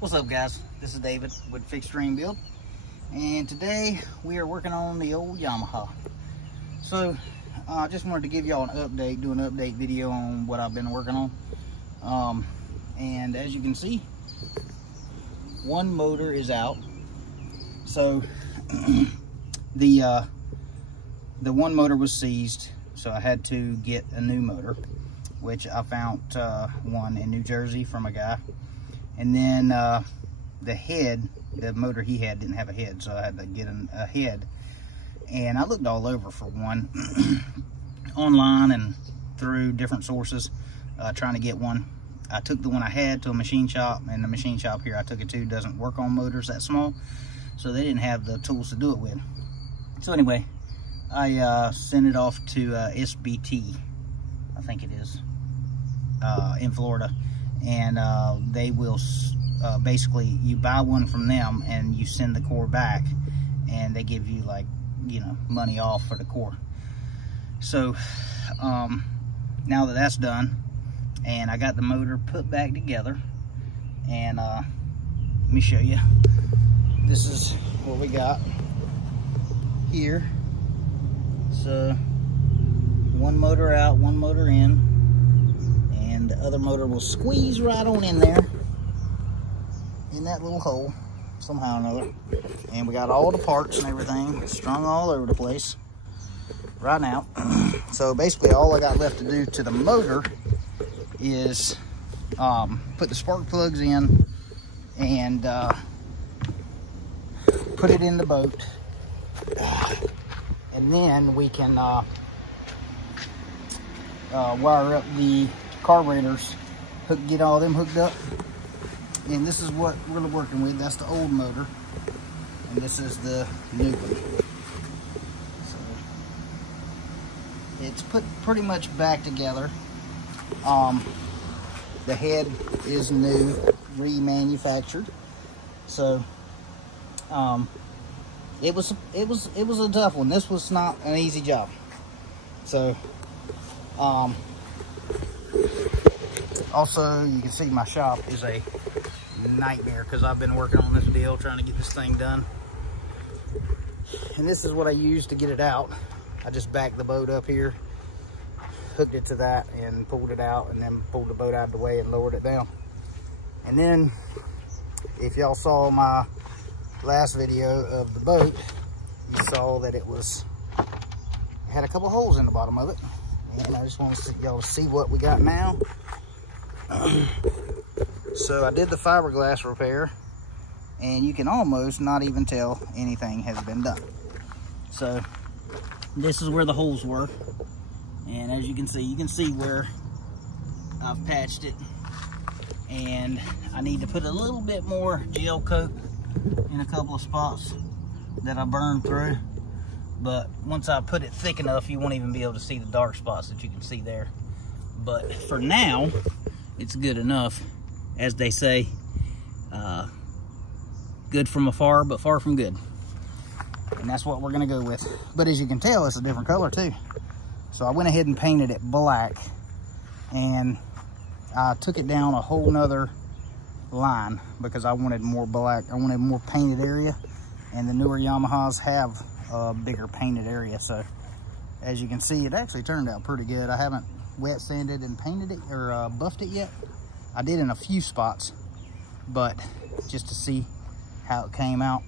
What's up, guys? This is David with Fixed Dream Build, and today we are working on the old Yamaha. So I just wanted to give y'all an update, do an update video on what I've been working on. And as you can see, one motor is out. So the one motor was seized, so I had to get a new motor, which I found one in New Jersey from a guy. And then the head, the motor he had didn't have a head, so I had to get a head. And I looked all over for one, online and through different sources, trying to get one. I took the one I had to a machine shop, and the machine shop here I took it to doesn't work on motors that small, so they didn't have the tools to do it with. So anyway, I sent it off to SBT, I think it is, in Florida. And they will basically, you buy one from them and you send the core back, and they give you, like, you know, money off for the core. So now that that's done, and I got the motor put back together, and let me show you. This is what we got here. So one motor out, one motor in. The other motor will squeeze right on in there, in that little hole, somehow or another. And we got all the parts and everything strung all over the place right now. So basically all I got left to do to the motor is put the spark plugs in and put it in the boat. And then we can wire up the carburetors, get all of them hooked up. And this is what we're working with. That's the old motor, and this is the new one. So it's put pretty much back together. The head is new, remanufactured. So it was a tough one. This was not an easy job. So also, you can see my shop is a nightmare because I've been working on this deal, trying to get this thing done. And this is what I used to get it out. I just backed the boat up here, hooked it to that, and pulled it out, and then pulled the boat out of the way and lowered it down. And then, if y'all saw my last video of the boat, you saw that it had a couple holes in the bottom of it. And I just want y'all to see what we got now. So I did the fiberglass repair, and you can almost not even tell anything has been done. So this is where the holes were, and as you can see where I've patched it, and I need to put a little bit more gel coat in a couple of spots that I burned through. But once I put it thick enough, you won't even be able to see the dark spots that you can see there. But for now, it's good enough, as they say, good from afar, but far from good. And that's what we're gonna go with. But as you can tell, it's a different color too. So I went ahead and painted it black, and I took it down a whole nother line because I wanted more black. I wanted more painted area, and the newer Yamahas have a bigger painted area. So as you can see, it actually turned out pretty good. I haven't wet sanded and painted it or buffed it yet. I did in a few spots, but just to see how it came out.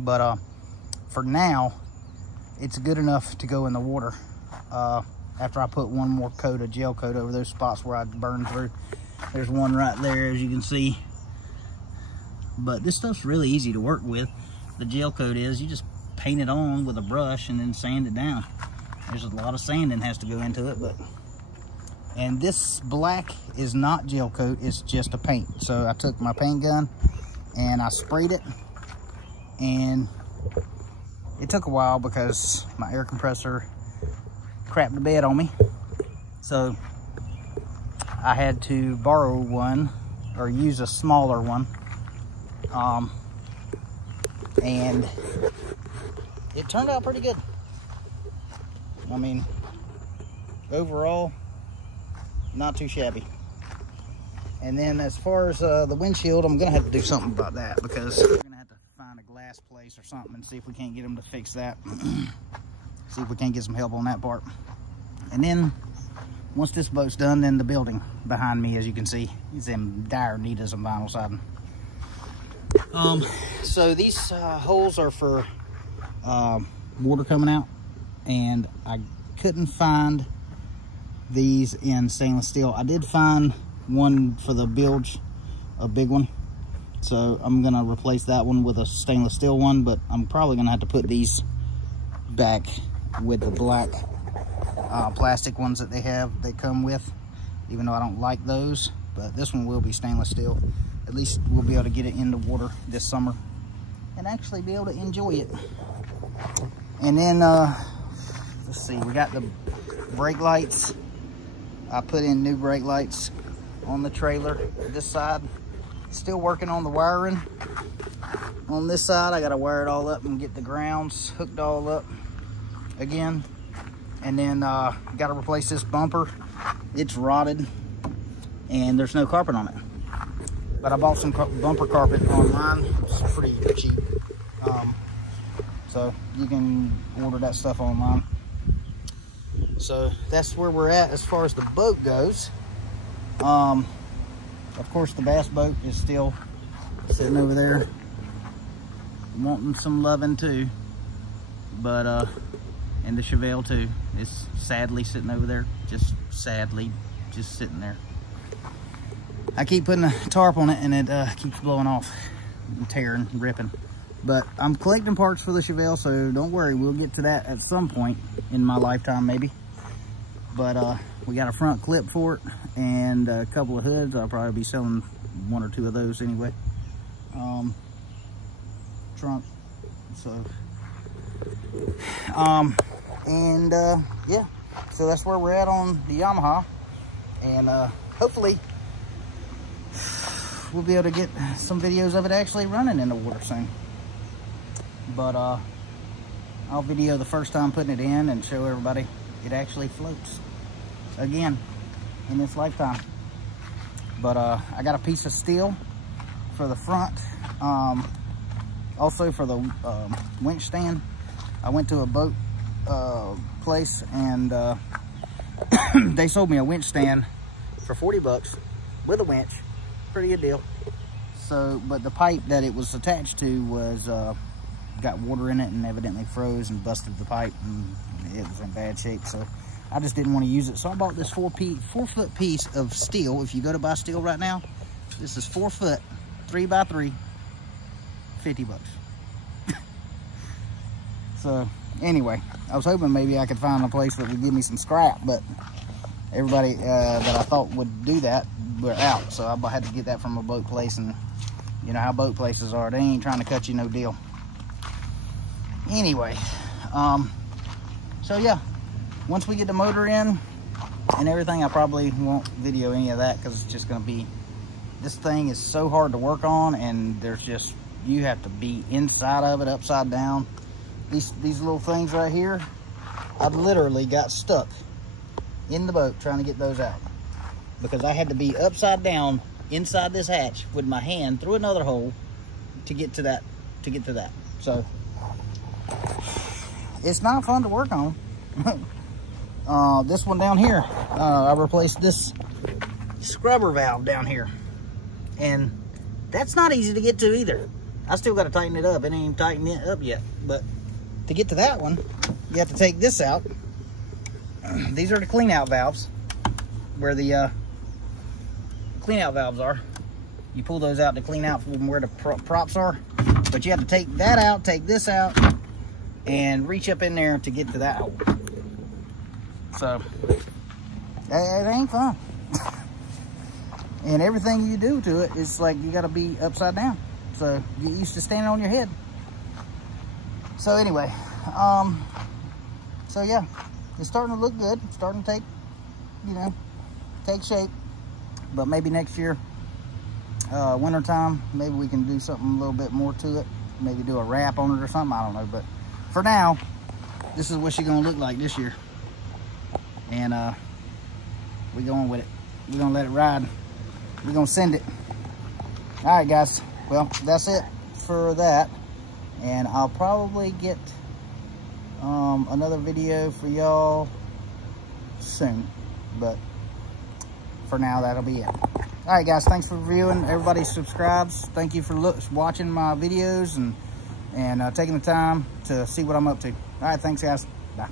But for now, it's good enough to go in the water after I put one more coat of gel coat over those spots where I burned through. There's one right there, as you can see. But this stuff's really easy to work with. The gel coat is, you just paint it on with a brush and then sand it down. There's a lot of sanding has to go into it, but and this black is not gel coat, it's just a paint. So I took my paint gun and I sprayed it, and it took a while because my air compressor crapped the bed on me. So I had to borrow one or use a smaller one. And it turned out pretty good. I mean, overall, not too shabby. And then as far as the windshield, I'm gonna have to do something about that, because we're gonna have to find a glass place or something and see if we can't get them to fix that. See if we can't get some help on that part. And then once this boat's done, then the building behind me, as you can see, is in dire need of some vinyl siding. So these holes are for water coming out, and I couldn't find these in stainless steel. I did find one for the bilge, a big one, so I'm gonna replace that one with a stainless steel one, but I'm probably gonna have to put these back with the black plastic ones that they come with, even though I don't like those. But this one will be stainless steel. At least we'll be able to get it in the water this summer and actually be able to enjoy it. And then let's see, we got the brake lights. I put in new brake lights on the trailer this side. Still working on the wiring on this side. I gotta wire it all up and get the grounds hooked all up again. And then gotta replace this bumper. It's rotted and there's no carpet on it, but I bought some bumper carpet online. It's pretty cheap, so you can order that stuff online. So that's where we're at as far as the boat goes. Of course, the bass boat is still sitting over there wanting some loving too, but and the Chevelle too is sadly sitting over there, just sadly just sitting there. I keep putting a tarp on it and it keeps blowing off and tearing, ripping. But I'm collecting parts for the Chevelle, so don't worry, we'll get to that at some point in my lifetime maybe. But we got a front clip for it and a couple of hoods. I'll probably be selling one or two of those anyway. Trunk, so yeah, so that's where we're at on the Yamaha, and hopefully we'll be able to get some videos of it actually running in the water soon. But I'll video the first time putting it in and show everybody it actually floats again in its lifetime. But I got a piece of steel for the front, also for the winch stand. I went to a boat place and they sold me a winch stand for 40 bucks with a winch. Pretty good deal. So, but the pipe that it was attached to was got water in it and evidently froze and busted the pipe, and it was in bad shape. So I just didn't want to use it. So I bought this 4-foot piece of steel. If you go to buy steel right now, this is 4 foot, 3x3, 50 bucks. So anyway, I was hoping maybe I could find a place that would give me some scrap, but everybody that I thought would do that were out. So I had to get that from a boat place, and you know how boat places are. They ain't trying to cut you no deal. Anyway, so yeah, once we get the motor in and everything, I probably won't video any of that because it's just going to be, this thing is so hard to work on, and there's just, you have to be inside of it, upside down. These little things right here, I literally got stuck in the boat trying to get those out because I had to be upside down inside this hatch with my hand through another hole to get to that, So it's not fun to work on. This one down here, I replaced this scrubber valve down here, and that's not easy to get to either. I still got to tighten it up. It ain't even tightened it up yet, but to get to that one, you have to take this out. These are the clean out valves, where the clean out valves are. You pull those out to clean out from where the props are, but you have to take that out, take this out, and reach up in there to get to that hole. So it ain't fun. And everything you do to it, it's like you got to be upside down. So get used to standing on your head. So anyway, so yeah, it's starting to look good. It's starting to take, take shape. But maybe next year, winter time, maybe we can do something a little bit more to it. Maybe do a wrap on it or something. I don't know. But for now, this is what she's gonna look like this year. And we're going with it. We're gonna let it ride. we're gonna send it. All right, guys. Well, that's it for that. And I'll probably get another video for y'all soon. But for now, that'll be it. All right, guys. Thanks for viewing. Everybody subscribes. Thank you for watching my videos and taking the time to see what I'm up to. All right, thanks, guys. Bye.